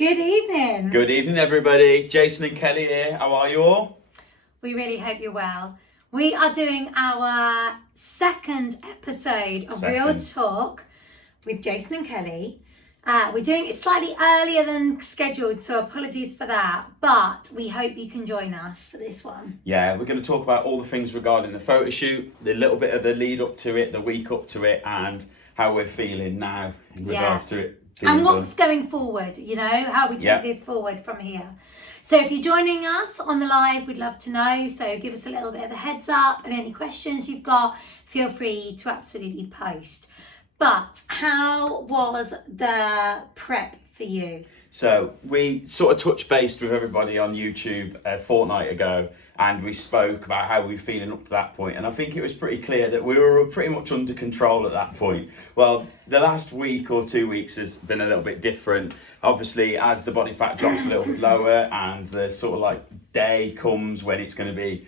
Good evening. Good evening, everybody. Jason and Kelly here. How are you all? We really hope you're well. We are doing our second episode of Real Talk with Jason and Kelly. We're doing it slightly earlier than scheduled, so apologies for that. But we hope you can join us for this one. Yeah, we're going to talk about all the things regarding the photo shoot, the little bit of the lead up to it, the week up to it, and how we're feeling now in regards to it. And what's going forward, you know, how we take this forward from here. So if you're joining us on the live, we'd love to know. So give us a little bit of a heads up, and any questions you've got, feel free to absolutely post. But how was the prep for you? So we sort of touched base with everybody on YouTube a fortnight ago, and we spoke about how we were feeling up to that point. And I think it was pretty clear that we were pretty much under control at that point. Well, the last week or 2 weeks has been a little bit different. Obviously, as the body fat drops a little bit lower and the sort of like day comes when it's going to be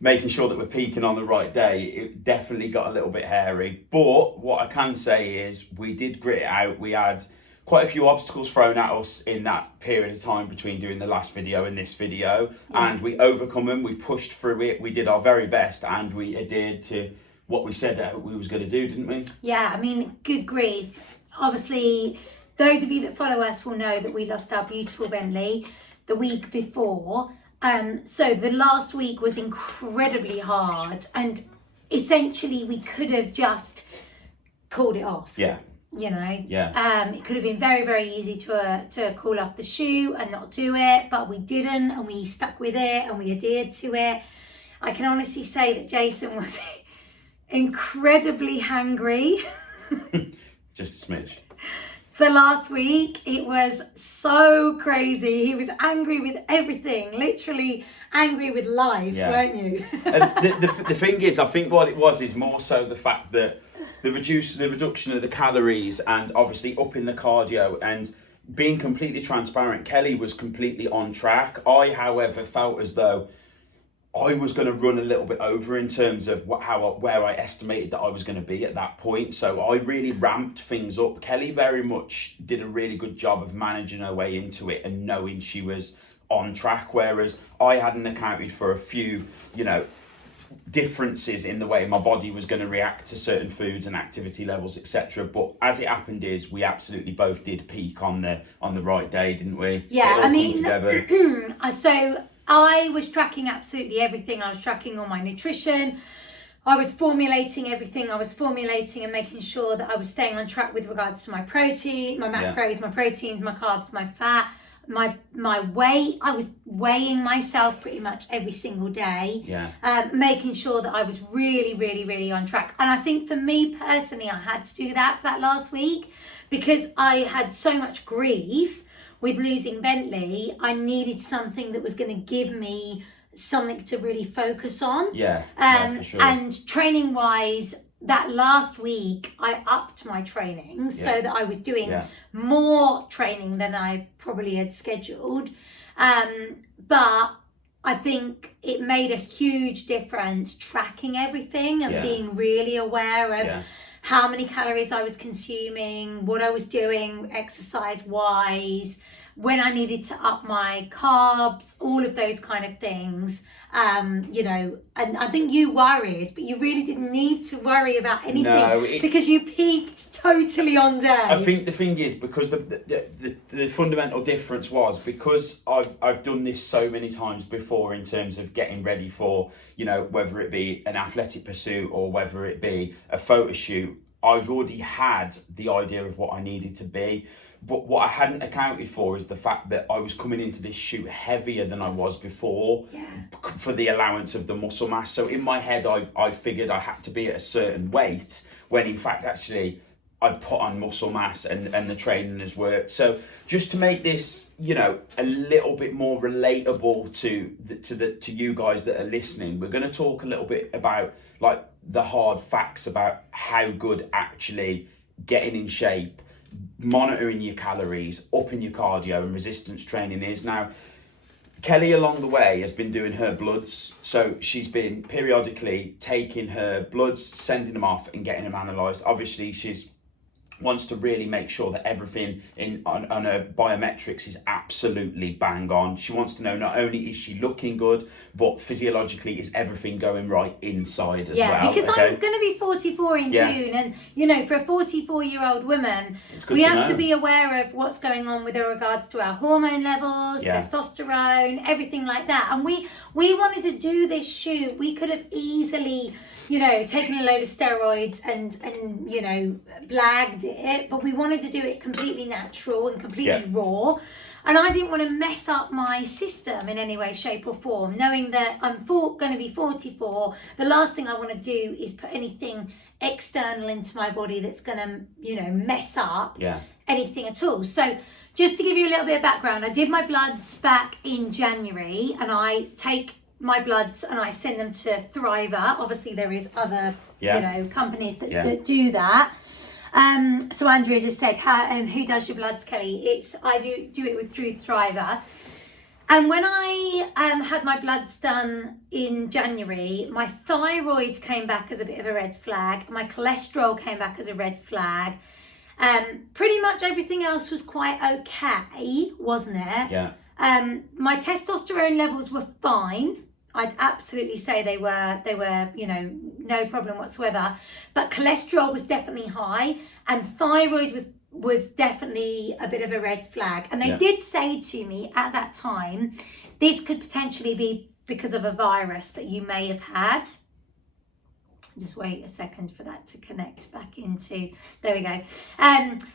making sure that we're peaking on the right day, it definitely got a little bit hairy. But what I can say is we did grit it out. We had quite a few obstacles thrown at us in that period of time between doing the last video and this video, and we overcome them. We pushed through it. We did our very best, and we adhered to what we said we was going to do, didn't we? Yeah, I mean, good grief. Obviously, those of you that follow us will know that we lost our beautiful Bentley the week before. So the last week was incredibly hard, and essentially we could have just called it off. Yeah. You know, yeah. It could have been very, very easy to call off the shoot and not do it, but we didn't, and we stuck with it and we adhered to it. I can honestly say that Jason was incredibly hangry. Just a smidge. The last week, it was so crazy. He was angry with everything, literally angry with life, weren't you? And the thing is, I think what it was is more so the fact that the reduction of the calories and obviously upping the cardio and being completely transparent. Kelly was completely on track. I, however, felt as though I was going to run a little bit over in terms of where I estimated that I was going to be at that point. So I really ramped things up. Kelly very much did a really good job of managing her way into it and knowing she was on track, whereas I hadn't accounted for a few, differences in the way my body was going to react to certain foods and activity levels, etc. But as it happened is we absolutely both did peak on the right day, didn't we? Yeah, I mean, so I was tracking absolutely everything. I was tracking all my nutrition. I was formulating everything. I was formulating and making sure that I was staying on track with regards to my protein, my macros, my proteins, my carbs, my fat, my weight. I was weighing myself pretty much every single day, making sure that I was really, really, really on track. And I think for me personally, I had to do that for that last week because I had so much grief with losing Bentley. I needed something that was going to give me something to really focus on. For sure. And training wise, that last week I upped my training so that I was doing more training than I probably had scheduled. But I think it made a huge difference tracking everything and being really aware of how many calories I was consuming, what I was doing exercise wise, when I needed to up my carbs, all of those kind of things. And I think you worried, but you really didn't need to worry about anything because you peaked totally on day. I think the thing is, because the fundamental difference was because I've done this so many times before in terms of getting ready for, whether it be an athletic pursuit or whether it be a photo shoot, I've already had the idea of what I needed to be. But what I hadn't accounted for is the fact that I was coming into this shoot heavier than I was before for the allowance of the muscle mass. So in my head, I figured I had to be at a certain weight when in fact, actually, I'd put on muscle mass and the training has worked. So just to make this, a little bit more relatable to you guys that are listening, we're going to talk a little bit about like the hard facts about how good actually getting in shape, monitoring your calories, upping your cardio and resistance training is. Now, Kelly along the way has been doing her bloods, so she's been periodically taking her bloods, sending them off and getting them analysed. Obviously she's wants to really make sure that everything on her biometrics is absolutely bang on. She wants to know not only is she looking good, but physiologically is everything going right inside as well. Yeah, because I'm going to be 44 in June, and you know, for a 44-year-old woman, we have to be aware of what's going on with regards to our hormone levels, testosterone, everything like that. And we wanted to do this shoot. We could have easily, you know, taken a load of steroids and you know, blagged it, but we wanted to do it completely natural and completely raw. And I didn't want to mess up my system in any way, shape or form, knowing that I'm going to be 44. The last thing I want to do is put anything external into my body that's going to, you know, mess up anything at all. So just to give you a little bit of background, I did my bloods back in January, and I take my bloods and I send them to Thriver. Obviously there is other you know, companies that do that. So Andrea just said, who does your bloods, Kelly? I do it through Thriver. And when I had my bloods done in January, my thyroid came back as a bit of a red flag. My cholesterol came back as a red flag. Pretty much everything else was quite okay, wasn't it? Yeah. My testosterone levels were fine. I'd absolutely say they were, you know, no problem whatsoever. But cholesterol was definitely high, and thyroid was definitely a bit of a red flag. And they did say to me at that time, this could potentially be because of a virus that you may have had. Just wait a second for that to connect back into, there we go.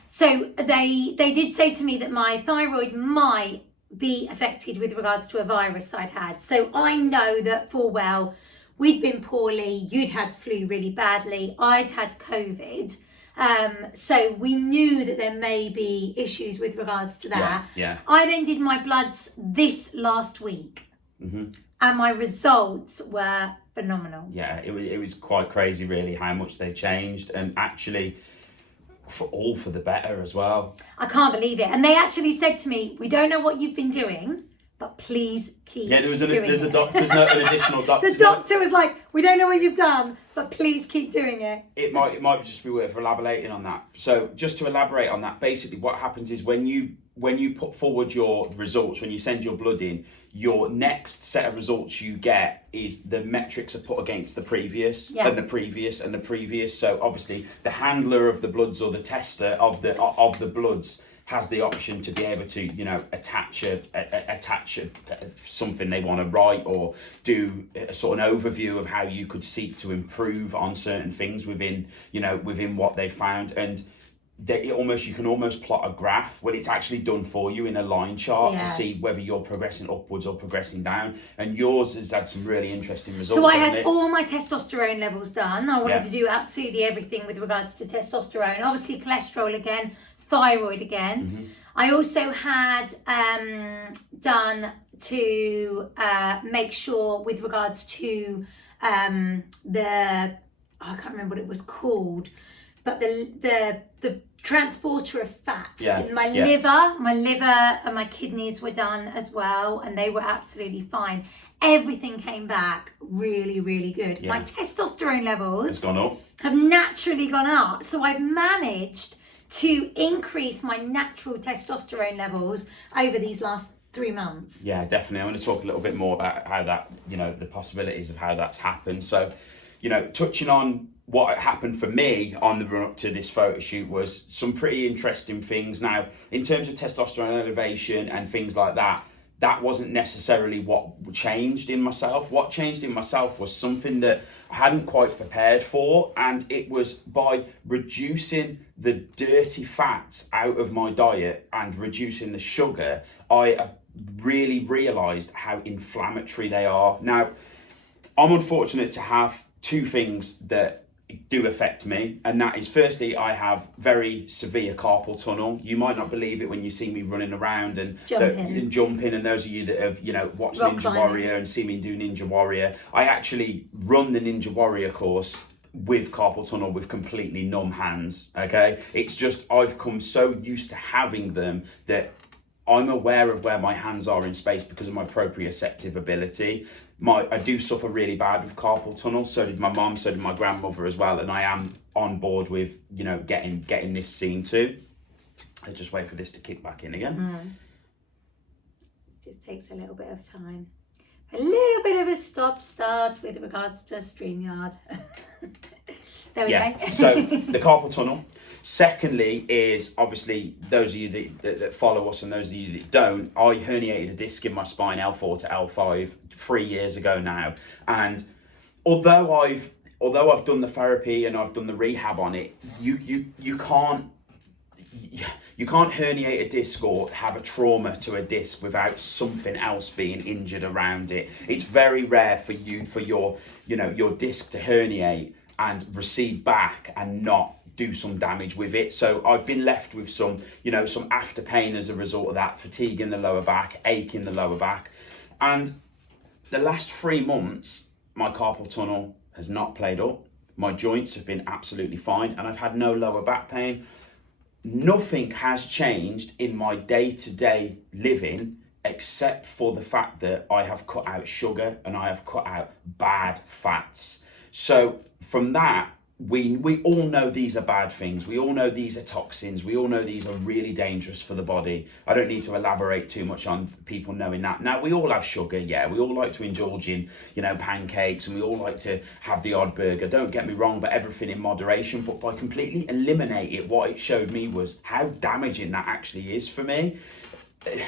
So they did say to me that my thyroid might be affected with regards to a virus I'd had. So I know that full well, we'd been poorly, you'd had flu really badly, I'd had COVID. So we knew that there may be issues with regards to that. I then did my bloods this last week, and my results were phenomenal. Yeah, it was quite crazy really how much they changed, and actually for the better as well. I can't believe it. And they actually said to me, we don't know what you've been doing, but please keep there's a doctor's note, an additional doctor's The doctor was like, we don't know what you've done, but please keep doing it. It might just be worth elaborating on that. So just to elaborate on that, basically what happens is when you put forward your results, when you send your blood in, your next set of results you get is the metrics are put against the previous and the previous and the previous. So obviously the handler of the bloods or the tester of the bloods has the option to be able to, you know, attach something they want to write, or do a sort of an overview of how you could seek to improve on certain things within what they found. And you can almost plot a graph when it's actually done for you in a line chart to see whether you're progressing upwards or progressing down. And yours has had some really interesting results. So I had all my testosterone levels done. I wanted to do absolutely everything with regards to testosterone. Obviously cholesterol again, thyroid again. I also had done to make sure with regards to I can't remember what it was called, but the transporter of fat in my liver and my kidneys were done as well, and they were absolutely fine. Everything came back really, really good. My testosterone levels have naturally gone up, so I've managed to increase my natural testosterone levels over these last 3 months. Yeah, definitely. I'm going to talk a little bit more about how that, you know, the possibilities of how that's happened. So, you know, touching on what happened for me on the run up to this photo shoot was some pretty interesting things. Now, in terms of testosterone elevation and things like that, that wasn't necessarily what changed in myself. What changed in myself was something that I hadn't quite prepared for, and it was by reducing the dirty fats out of my diet and reducing the sugar, I have really realised how inflammatory they are. Now, I'm unfortunate to have two things that do affect me, and that is, firstly, I have very severe carpal tunnel. You might not believe it when you see me running around and jumping, and those of you that have, you know, watched Ninja Warrior and see me do Ninja Warrior, I actually run the Ninja Warrior course with carpal tunnel with completely numb hands. Okay, it's just I've come so used to having them that I'm aware of where my hands are in space because of my proprioceptive ability. I do suffer really bad with carpal tunnel. So did my mum, so did my grandmother as well. And I am on board with, you know, getting this seen too. I just wait for this to kick back in again. It just takes a little bit of time. A little bit of a stop-start with regards to StreamYard. There we go. So the carpal tunnel. Secondly is, obviously, those of you that follow us and those of you that don't, I herniated a disc in my spine, L4 to L5, 3 years ago now. And although I've done the therapy and I've done the rehab on it, you can't herniate a disc or have a trauma to a disc without something else being injured around it. It's very rare for your disc to herniate and recede back and not do some damage with it. So I've been left with some after pain as a result of that, fatigue in the lower back, ache in the lower back. And the last 3 months, my carpal tunnel has not played up. My joints have been absolutely fine and I've had no lower back pain. Nothing has changed in my day-to-day living except for the fact that I have cut out sugar and I have cut out bad fats. So from that, we all know these are bad things. We all know these are toxins. We all know these are really dangerous for the body. I don't need to elaborate too much on people knowing that. Now, we all have sugar, yeah. We all like to indulge in, pancakes, and we all like to have the odd burger. Don't get me wrong, but everything in moderation. But by completely eliminate it, what it showed me was how damaging that actually is for me.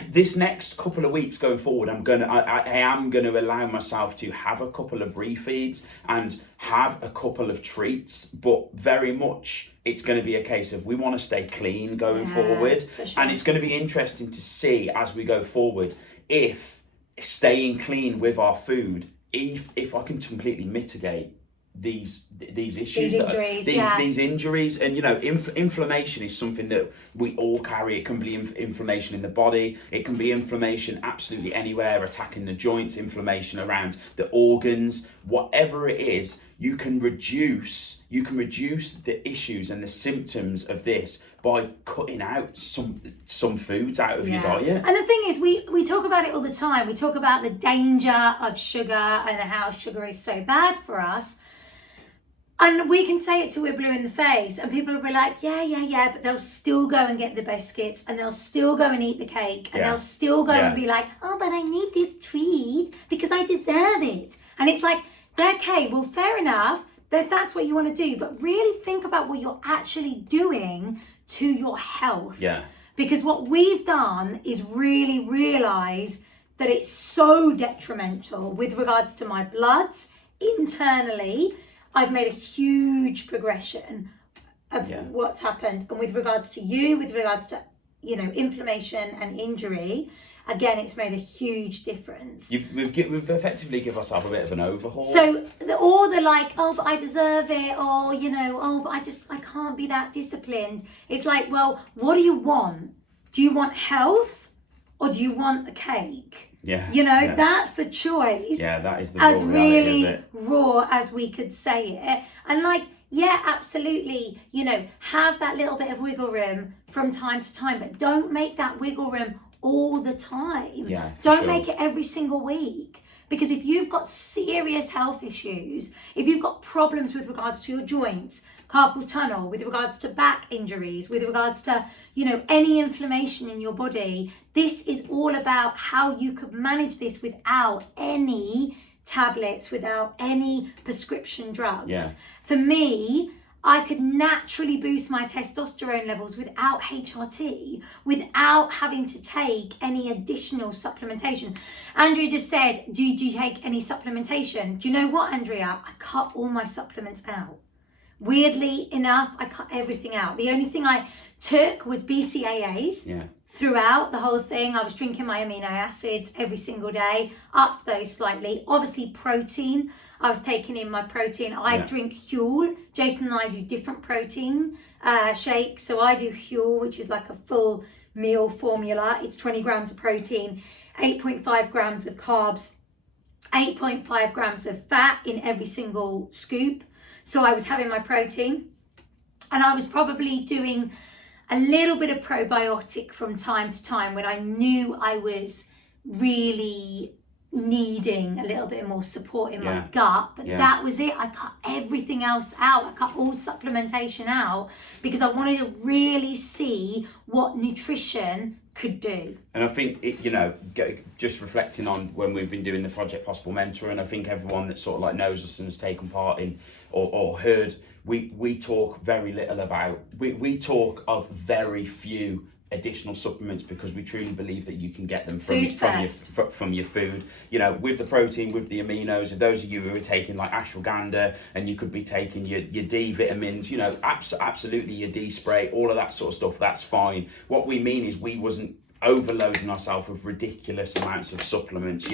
This next couple of weeks going forward, I am gonna allow myself to have a couple of refeeds and have a couple of treats, but very much it's going to be a case of we want to stay clean going forward. Sure. And it's going to be interesting to see as we go forward if staying clean with our food, if I can completely mitigate these issues, these injuries. And inflammation is something that we all carry. It can be inflammation in the body, it can be inflammation absolutely anywhere, attacking the joints, inflammation around the organs, whatever it is. You can reduce the issues and the symptoms of this by cutting out some foods out of your diet. And the thing is, we talk about it all the time. We talk about the danger of sugar and how sugar is so bad for us. And we can say it till we're blue in the face, and people will be like, yeah, but they'll still go and get the biscuits, and they'll still go and eat the cake, and they'll still go and be like, oh, but I need this treat because I deserve it. And it's like, okay, well, fair enough, if that's what you want to do, but really think about what you're actually doing to your health. Yeah. Because what we've done is really realise that it's so detrimental with regards to my bloods internally. I've made a huge progression of what's happened. And with regards to you, with regards to, inflammation and injury, again, it's made a huge difference. We've effectively given ourselves a bit of an overhaul. So, oh, but I deserve it, or, oh, but I can't be that disciplined. It's like, well, what do you want? Do you want health or do you want a cake? Yeah. That's the choice. Yeah, that is the as really raw as we could say it. And absolutely, have that little bit of wiggle room from time to time, but don't make that wiggle room all the time. Yeah, don't make it every single week. Because if you've got serious health issues, if you've got problems with regards to your joints, carpal tunnel, with regards to back injuries, with regards to, any inflammation in your body, this is all about how you could manage this without any tablets, without any prescription drugs. Yeah. For me, I could naturally boost my testosterone levels without HRT, without having to take any additional supplementation. Andrea just said, do you take any supplementation? Do you know what, Andrea? I cut all my supplements out. Weirdly enough, I cut everything out. The only thing I took was BCAAs. Throughout the whole thing. I was drinking my amino acids every single day, upped those slightly. Obviously protein, I was taking in my protein. I drink Huel. Jason and I do different protein shakes. So I do Huel, which is like a full meal formula. It's 20 grams of protein, 8.5 grams of carbs, 8.5 grams of fat in every single scoop. So I was having my protein, and I was probably doing a little bit of probiotic from time to time when I knew I was really needing a little bit more support in my gut, but that was it. I cut everything else out. I cut all supplementation out because I wanted to really see what nutrition could do. And I think just reflecting on when we've been doing the Project Possible Mentor, and I think everyone that sort of like knows us and has taken part in or heard, we talk very little about, we talk of very few additional supplements because we truly believe that you can get them from your food. With the protein, with the aminos, and those of you who are taking like ashwagandha, and you could be taking your D vitamins, absolutely your D spray, all of that sort of stuff, that's fine. What we mean is we wasn't overloading ourselves with ridiculous amounts of supplements.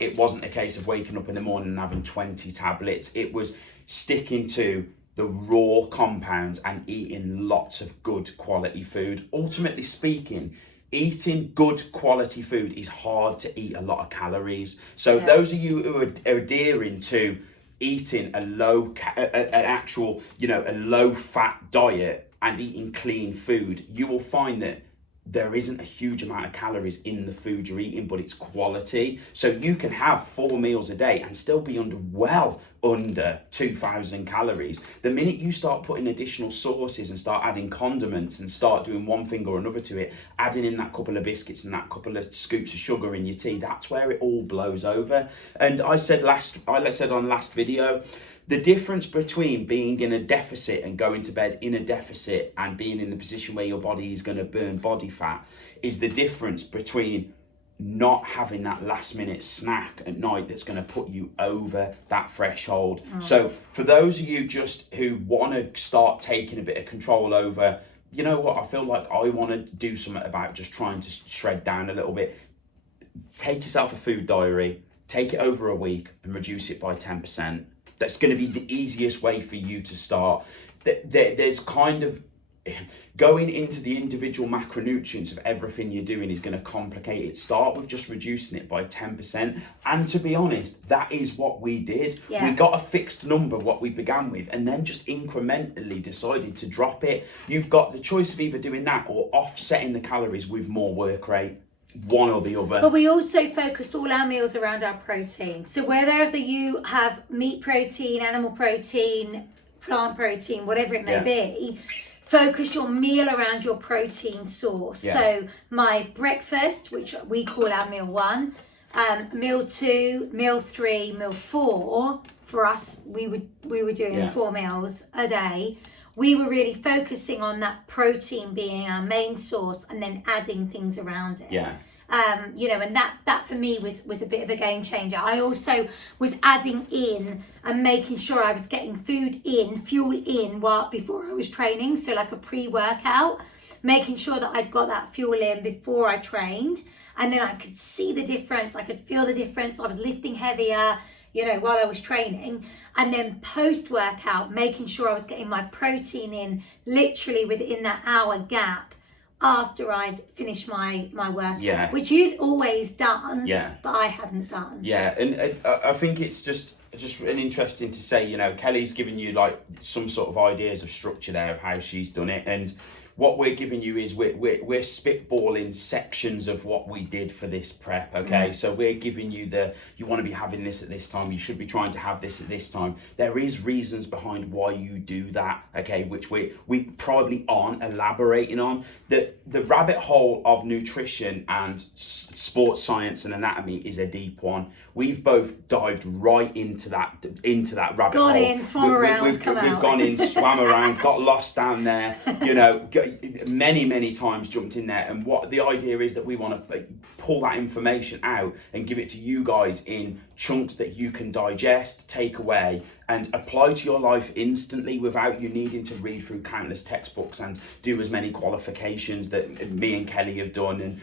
It wasn't a case of waking up in the morning and having 20 tablets. It was sticking to the raw compounds and eating lots of good quality food. Ultimately speaking, eating good quality food is hard to eat a lot of calories. So those of you who are adhering to eating a low fat diet and eating clean food, you will find that there isn't a huge amount of calories in the food you're eating, but it's quality. So you can have 4 meals a day and still be under 2,000 calories. The minute you start putting additional sauces and start adding condiments and start doing one thing or another to it, adding in that couple of biscuits and that couple of scoops of sugar in your tea, that's where it all blows over. And I said on last video, the difference between being in a deficit and going to bed in a deficit and being in the position where your body is going to burn body fat is the difference between not having that last minute snack at night that's going to put you over that threshold. So for those of you just who want to start taking a bit of control over, you know what, I feel like I want to do something about just trying to shred down a little bit. Take yourself a food diary, take it over a week and reduce it by 10%. That's going to be the easiest way for you to start. There's kind of going into the individual macronutrients of everything you're doing is going to complicate it. Start with just reducing it by 10%. And to be honest, that is what we did. We got a fixed number, what we began with, and then just incrementally decided to drop it. You've got the choice of either doing that or offsetting the calories with more work rate. One or the other. But we also focused all our meals around our protein. So whether you have meat protein, animal protein, plant protein, whatever it may be, focus your meal around your protein source. So my breakfast, which we call our meal 1, meal 2, meal 3, meal 4, for us, we were doing 4 meals a day. We were really focusing on that protein being our main source and then adding things around it. And that for me was a bit of a game changer. I also was adding in and making sure I was getting fuel in before I was training. So like a pre-workout, making sure that I'd got that fuel in before I trained. And then I could see the difference. I could feel the difference. I was lifting heavier, while I was training. And then post-workout, making sure I was getting my protein in literally within that hour gap after I'd finished my workout, which you'd always done, but I hadn't done. And I think it's just an interesting to say, Kelly's given you like some sort of ideas of structure there of how she's done it, and what we're giving you is we're spitballing sections of what we did for this prep, okay? So we're giving you you want to be having this at this time, you should be trying to have this at this time. There is reasons behind why you do that, okay, which we probably aren't elaborating on. The rabbit hole of nutrition and sports science and anatomy is a deep one. We've both dived right into that rabbit hole. Gone in, swam around, we've gone in, swam around, got lost down there, many times jumped in there. And what the idea is that we want to pull that information out and give it to you guys in chunks that you can digest, take away, and apply to your life instantly without you needing to read through countless textbooks and do as many qualifications that me and Kelly have done and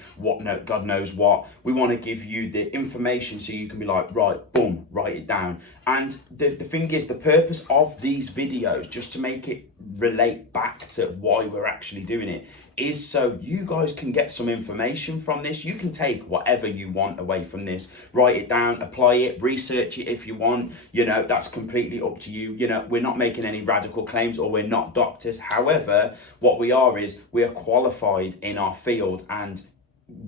God knows what. We want to give you the information so you can be like, right, boom, write it down. And the thing is, the purpose of these videos, just to make it relate back to why we're actually actually doing it is so you guys can get some information from this. You can take whatever you want away from this, write it down, apply it, research it if you want. You know, that's completely up to you. You know, we're not making any radical claims, or we're not doctors. However, what we are is we are qualified in our field, and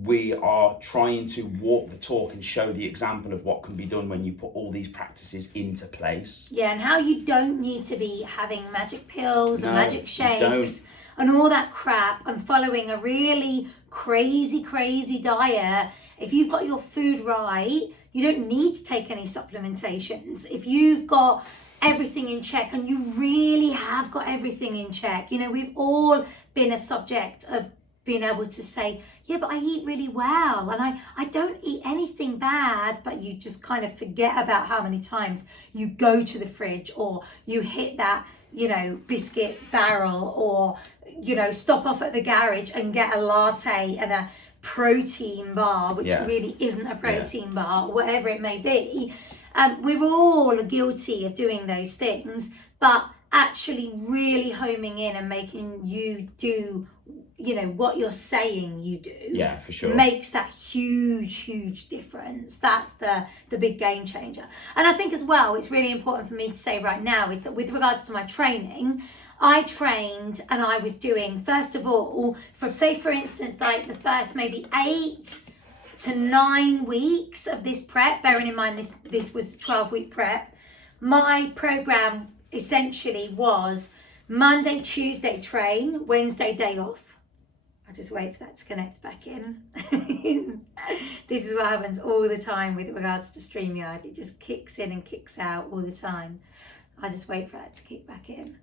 we are trying to walk the talk and show the example of what can be done when you put all these practices into place. Yeah, and how you don't need to be having magic pills and magic shakes don't. and all that crap and following a really crazy diet. If you've got your food right, you don't need to take any supplementations. If you've got everything in check, and you really have got everything in check, you know, we've all been a subject of being able to say, yeah, but I eat really well and I don't eat anything bad, but you just kind of forget about how many times you go to the fridge, or you hit that, you know, biscuit barrel, or, you know, stop off at the garage and get a latte and a protein bar, which really isn't a protein bar, whatever it may be. We're all guilty of doing those things, but actually really homing in and making you do, you know, what you're saying you do, yeah, for sure, makes that huge difference. That's the big game changer. And I think as well, it's really important for me to say right now is that with regards to my training, I trained and I was doing, first of all, for instance, like the first maybe 8 to 9 weeks of this prep, bearing in mind this was a 12-week prep, my program essentially was Monday, Tuesday train, Wednesday day off. I just wait for that to connect back in. This is what happens all the time with regards to StreamYard. It just kicks in and kicks out all the time. I just wait for that to kick back in.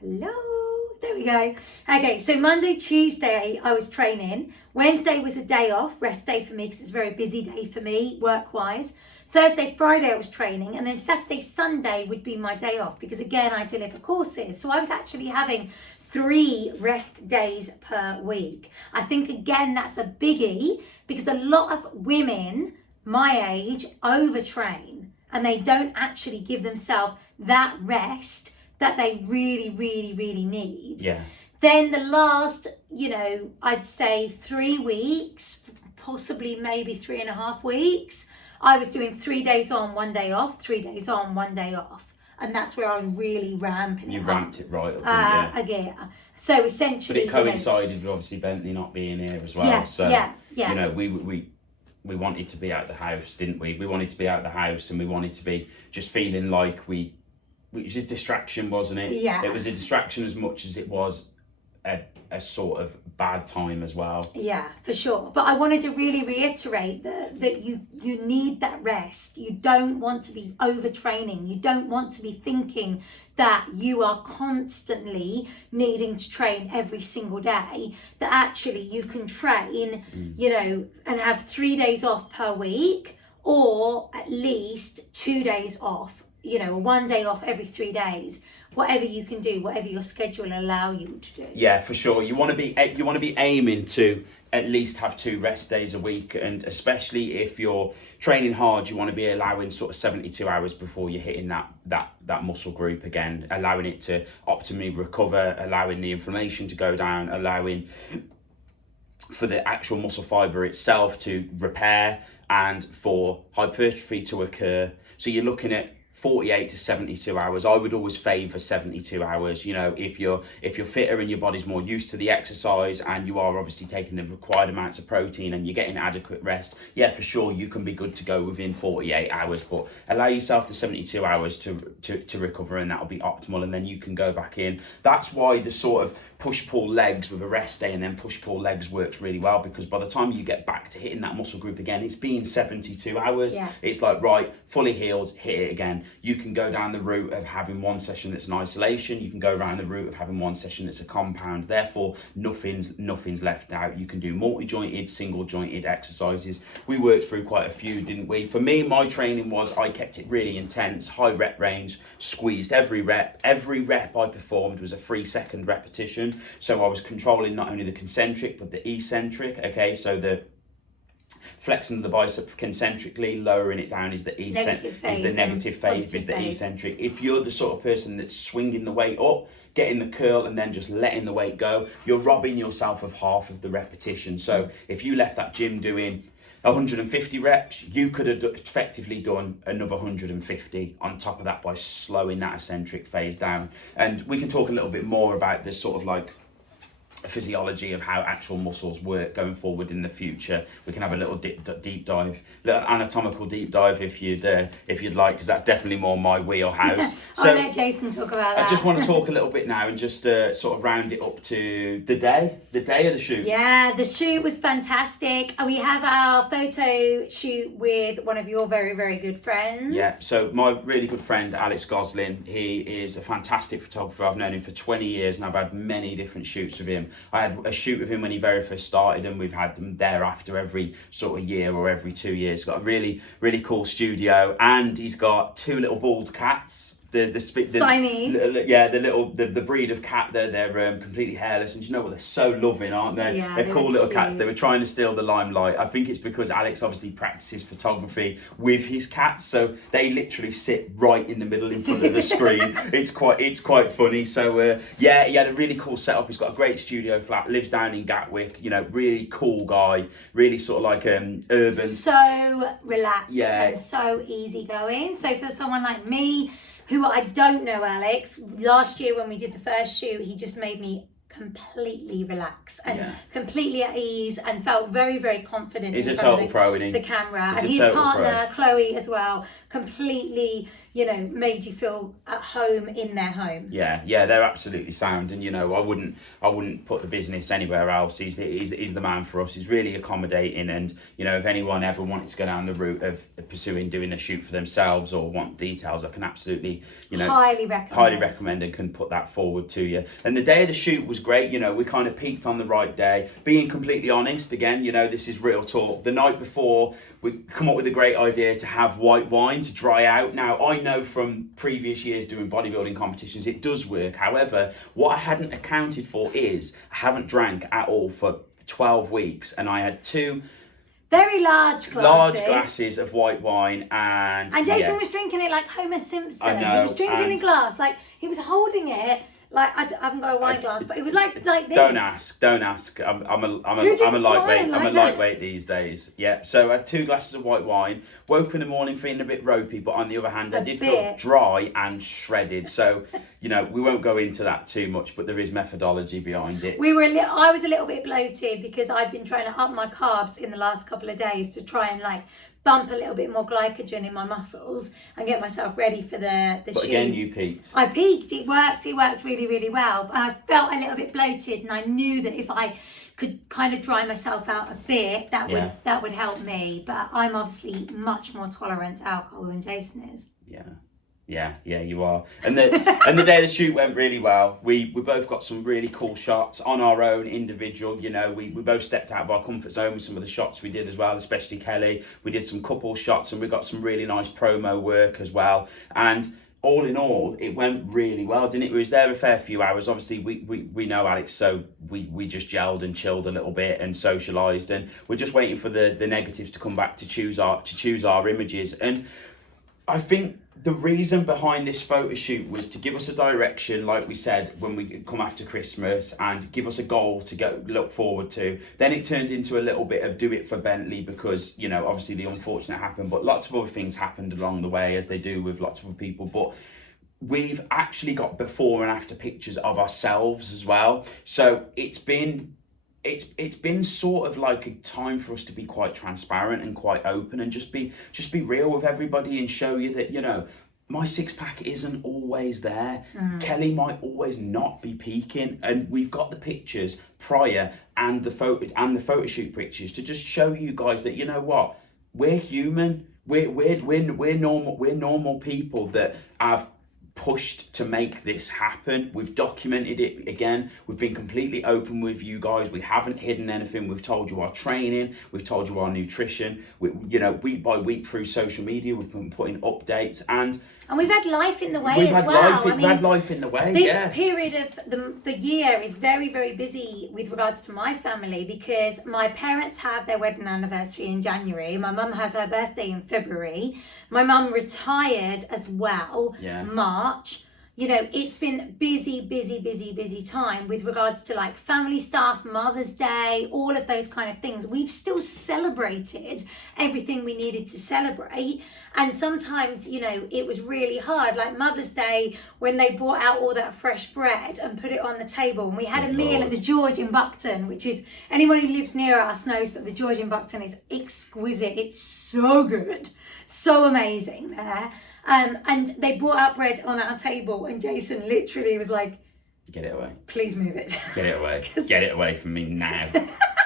Hello, there we go. Okay, so Monday, Tuesday I was training. Wednesday was a day off, rest day for me, because it's a very busy day for me work-wise. Thursday, Friday I was training, and then Saturday, Sunday would be my day off, because again I deliver courses. So I was actually having 3 rest days per week. I think again that's a biggie, because a lot of women my age overtrain and they don't actually give themselves that rest that they really need. Yeah. Then the last, you know, I'd say 3 weeks, possibly maybe 3.5 weeks, I was doing 3 days on, 1 day off, 3 days on, 1 day off. And that's where I was really ramping it up. You ramped it right up, didn't you? Yeah. So essentially... But it coincided with obviously Bentley not being here as well. Yeah, you know, we wanted to be out the house, didn't we? We wanted to be out the house, and we wanted to be just feeling like it was a distraction, wasn't it? Yeah. It was a distraction as much as it was a sort of bad time as well. Yeah, for sure. But I wanted to really reiterate that you need that rest. You don't want to be overtraining. You don't want to be thinking that you are constantly needing to train every single day. That actually you can train, you know, and have 3 days off per week, or at least 2 days off, you know, 1 day off every 3 days. Whatever you can do, whatever your schedule allow you to do. Yeah, for sure. You want to be aiming to at least have 2 rest days a week, and especially if you're training hard, you want to be allowing sort of 72 hours before you're hitting that muscle group again, allowing it to optimally recover, allowing the inflammation to go down, allowing for the actual muscle fiber itself to repair and for hypertrophy to occur. So you're looking at 48 to 72 hours. I would always favour 72 hours. You know, if you're fitter and your body's more used to the exercise, and you are obviously taking the required amounts of protein and you're getting adequate rest, yeah, for sure you can be good to go within 48 hours. But allow yourself the 72 hours to recover, and that'll be optimal, and then you can go back in. That's why the sort of push-pull legs with a rest day and then push-pull legs works really well, because by the time you get back to hitting that muscle group again, it's been 72 hours. Yeah. It's like, right, fully healed, hit it again. You can go down the route of having one session that's an isolation. You can go around the route of having one session that's a compound. Therefore, nothing's left out. You can do multi-jointed, single-jointed exercises. We worked through quite a few, didn't we? For me, my training was, I kept it really intense, high rep range, squeezed every rep. Every rep I performed was a 3-second repetition. So I was controlling not only the concentric, but the eccentric. Okay, so the flexing the bicep concentrically, lowering it down is the Negative phase is the and negative phase, positive is the phase. eccentric. If you're the sort of person that's swinging the weight up, getting the curl and then just letting the weight go, you're robbing yourself of half of the repetition. So if you left that gym doing 150 reps, you could have effectively done another 150 on top of that by slowing that eccentric phase down. And we can talk a little bit more about this sort of like physiology of how actual muscles work going forward in the future. We can have a little deep dive, little anatomical deep dive if you'd like, because that's definitely more my wheelhouse. I'll let Jason talk about that. I just want to talk a little bit now and just sort of round it up to the day of the shoot. Yeah, the shoot was fantastic. We have our photo shoot with one of your very, very good friends. Yeah, so my really good friend Alex Goslin, he is a fantastic photographer. I've known him for 20 years and I've had many different shoots with him. I had a shoot with him when he very first started, and we've had them thereafter every sort of year or every 2 years. He's got a really, really cool studio, and he's got 2 little bald cats. Siamese. The breed of cat. They're completely hairless, and you know what? They're so loving, aren't they? Yeah, they're cool little cats. cute. They were trying to steal the limelight. I think it's because Alex obviously practices photography with his cats, so they literally sit right in the middle in front of the screen. It's quite funny. So he had a really cool setup. He's got a great studio flat. Lives down in Gatwick. You know, really cool guy. Really sort of like urban. So relaxed and so easygoing. So for someone like me, who I don't know Alex, last year when we did the first shoot, he just made me completely relax and completely at ease and felt very, very confident He's in a front total of pro, isn't he? the camera. He's And a his total partner, pro. Chloe, as well, completely, made you feel at home in their home. Yeah, they're absolutely sound, and I wouldn't put the business anywhere else. He's the man for us. He's really accommodating, and if anyone ever wanted to go down the route of pursuing doing a shoot for themselves or want details, I can absolutely highly recommend and can put that forward to you. And the day of the shoot was great. We kind of peaked on the right day. Being completely honest, again, this is real talk. The night before, we come up with a great idea to have white wine to dry out. Now, I know from previous years doing bodybuilding competitions, it does work. However, what I hadn't accounted for is I haven't drank at all for 12 weeks, and I had 2 very large glasses of white wine, and Jason was drinking it like Homer Simpson. I know, He was drinking a glass, like he was holding it. Like I haven't got a wine glass, but it was like this. Don't ask. I'm a lightweight. I'm a lightweight these days. Yeah. So I had 2 glasses of white wine. Woke in the morning feeling a bit ropey, but on the other hand, I did feel dry and shredded. So we won't go into that too much, but there is methodology behind it. I was a little bit bloated because I'd been trying to up my carbs in the last couple of days to try and bump a little bit more glycogen in my muscles and get myself ready for the shoot. But again, you peaked. I peaked. It worked really, really well. But I felt a little bit bloated, and I knew that if I could kind of dry myself out a bit, that would help me. But I'm obviously much more tolerant to alcohol than Jason is. Yeah, you are. And the day of the shoot went really well. We both got some really cool shots on our own individual. We both stepped out of our comfort zone with some of the shots we did as well, especially Kelly. We did some couple shots, and we got some really nice promo work as well. And all in all, it went really well, didn't it? We was there a fair few hours. Obviously, we know Alex, so we just gelled and chilled a little bit and socialised, and we're just waiting for the negatives to come back to choose our images. And I think the reason behind this photo shoot was to give us a direction, like we said, when we come after Christmas, and give us a goal to look forward to. Then it turned into a little bit of do it for Bentley because, obviously the unfortunate happened, but lots of other things happened along the way, as they do with lots of other people. But we've actually got before and after pictures of ourselves as well. So it's been sort of like a time for us to be quite transparent and quite open and just be real with everybody and show you that, my 6-pack isn't always there. Kelly might always not be peaking, and we've got the pictures prior and the photo shoot pictures to just show you guys that, what, we're human. We're normal people that have pushed to make this happen. We've documented it again. We've been completely open with you guys. We haven't hidden anything. We've told you our training. We've told you our nutrition. Week by week through social media, we've been putting updates, and And we've had life in the way We've as had well. we've had life in the way, this yeah. period of the year is very, very busy with regards to my family, because my parents have their wedding anniversary in January. My mum has her birthday in February. My mum retired as well, March. You know, it's been busy time with regards to like family stuff, Mother's Day, all of those kind of things. We've still celebrated everything we needed to celebrate. And sometimes, you know, it was really hard. Like Mother's Day, when they brought out all that fresh bread and put it on the table, and we had a meal at the George in Buckton, which is, anyone who lives near us knows that the George in Buckton is exquisite. It's so good, so amazing there. And they brought out bread on our table, and Jason literally was like, "Get it away. Please move it. Get it away. Get it away from me now.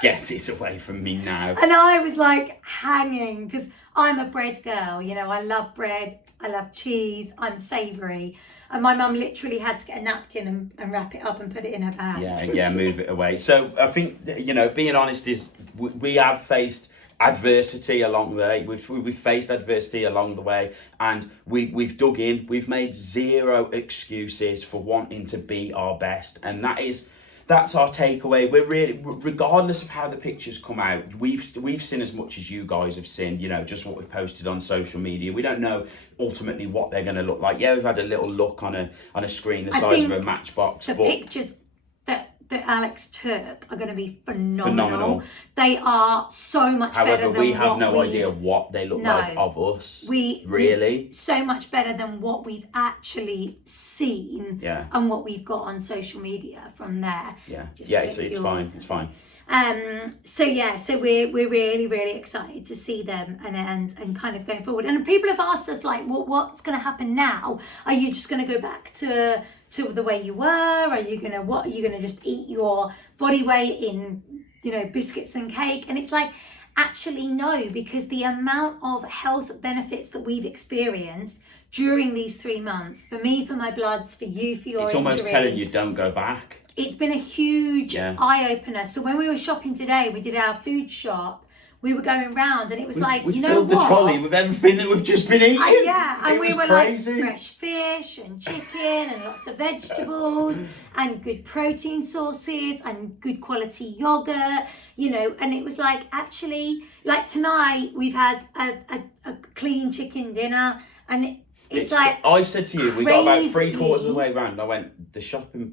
Get it away from me now." And I was like hanging, because I'm a bread girl. You know, I love bread. I love cheese. I'm savoury. And my mum literally had to get a napkin and wrap it up and put it in her bag. Yeah, move it away. So I think, you know, being honest is we have faced adversity along the way. We've faced adversity along the way, and we've dug in. We've made zero excuses for wanting to be our best, and that's our takeaway. We're really, regardless of how the pictures come out, we've seen as much as you guys have seen. You know, just what we've posted on social media. We don't know ultimately what they're going to look like. Yeah, we've had a little look on a screen the size of a matchbox. The pictures that Alex took are going to be phenomenal. They are so much better than However, we have no idea what they look like of us. Really? So much better than what we've actually seen, and what we've got on social media from there. It's fine. It's fine. So we're really, really excited to see them and kind of going forward. And people have asked us, like, what's going to happen now? Are you just going to go back to the way you were? Are you gonna just eat your body weight in, you know, biscuits and cake? And it's like, actually no, because the amount of health benefits that we've experienced during these 3 months, for me, for my bloods, for you, for your injury, almost telling you don't go back. It's been a huge eye-opener. So when we were shopping today, we did our food shop, we were going round, and it was like, you know what? We filled the trolley with everything that we've just been eating. And we were crazy. Like fresh fish and chicken and lots of vegetables and good protein sources and good quality yogurt, you know. And it was like, actually, like tonight we've had a clean chicken dinner, and it's like, I said to you, we got about 3/4 of the way round. I went, the shopping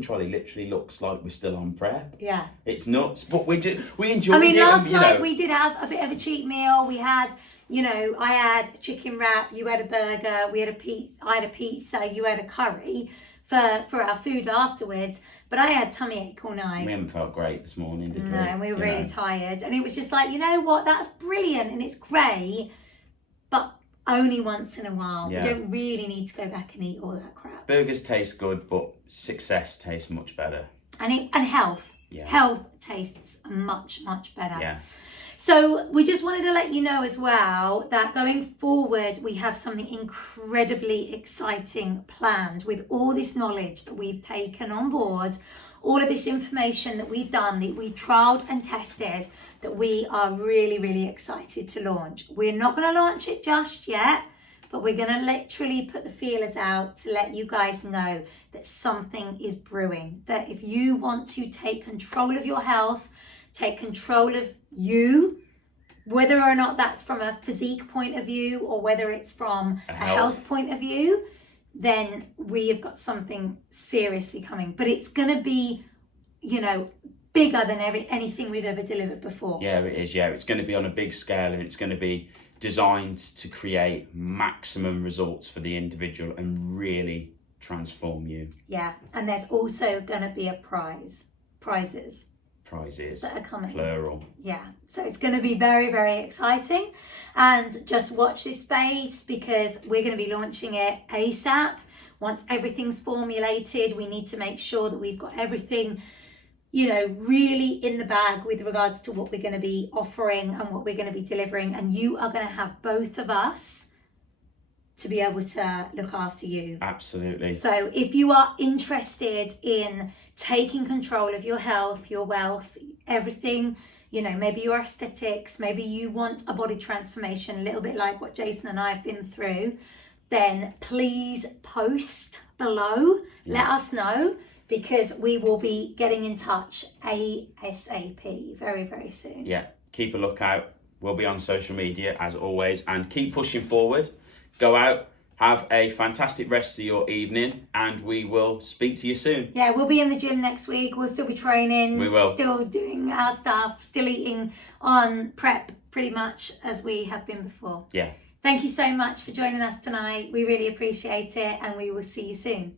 trolley literally looks like we're still on prep. Yeah, it's nuts, but we enjoyed it. I mean, last night we did have a bit of a cheat meal. We had, you know, I had a chicken wrap, you had a burger, we had a pizza, I had a pizza, you had a curry for our food afterwards. But I had tummy ache all night. We haven't felt great this morning, did we? No, and we were really tired, and it was just like, you know what? That's brilliant, and it's great, but only once in a while. We don't really need to go back and eat all that crap. Burgers taste good, but success tastes much better. And health. Yeah. Health tastes much, much better. Yeah. So we just wanted to let you know as well that going forward, we have something incredibly exciting planned with all this knowledge that we've taken on board, all of this information that we've done, that we trialed and tested, that we are really, really excited to launch. We're not going to launch it just yet, but we're going to literally put the feelers out to let you guys know that something is brewing. That if you want to take control of your health, take control of you, whether or not that's from a physique point of view or whether it's from a health point of view, then we have got something seriously coming. But it's going to be, you know, bigger than anything we've ever delivered before. Yeah, it is. Yeah, it's going to be on a big scale, and it's going to be designed to create maximum results for the individual and really transform you. Yeah, and there's also going to be a prizes that are coming. Plural. Yeah, so it's going to be very, very exciting, and just watch this space, because we're going to be launching it ASAP. Once everything's formulated, we need to make sure that we've got everything, you know, really in the bag with regards to what we're going to be offering and what we're going to be delivering. And you are going to have both of us to be able to look after you. Absolutely. So if you are interested in taking control of your health, your wealth, everything, you know, maybe your aesthetics, maybe you want a body transformation, a little bit like what Jason and I have been through, then please post below. Let us know, because we will be getting in touch ASAP very, very soon. Yeah, keep a lookout. We'll be on social media as always, and keep pushing forward. Go out, have a fantastic rest of your evening, and we will speak to you soon. Yeah, we'll be in the gym next week. We'll still be training. We will. Still doing our stuff, still eating on prep pretty much as we have been before. Yeah. Thank you so much for joining us tonight. We really appreciate it, and we will see you soon.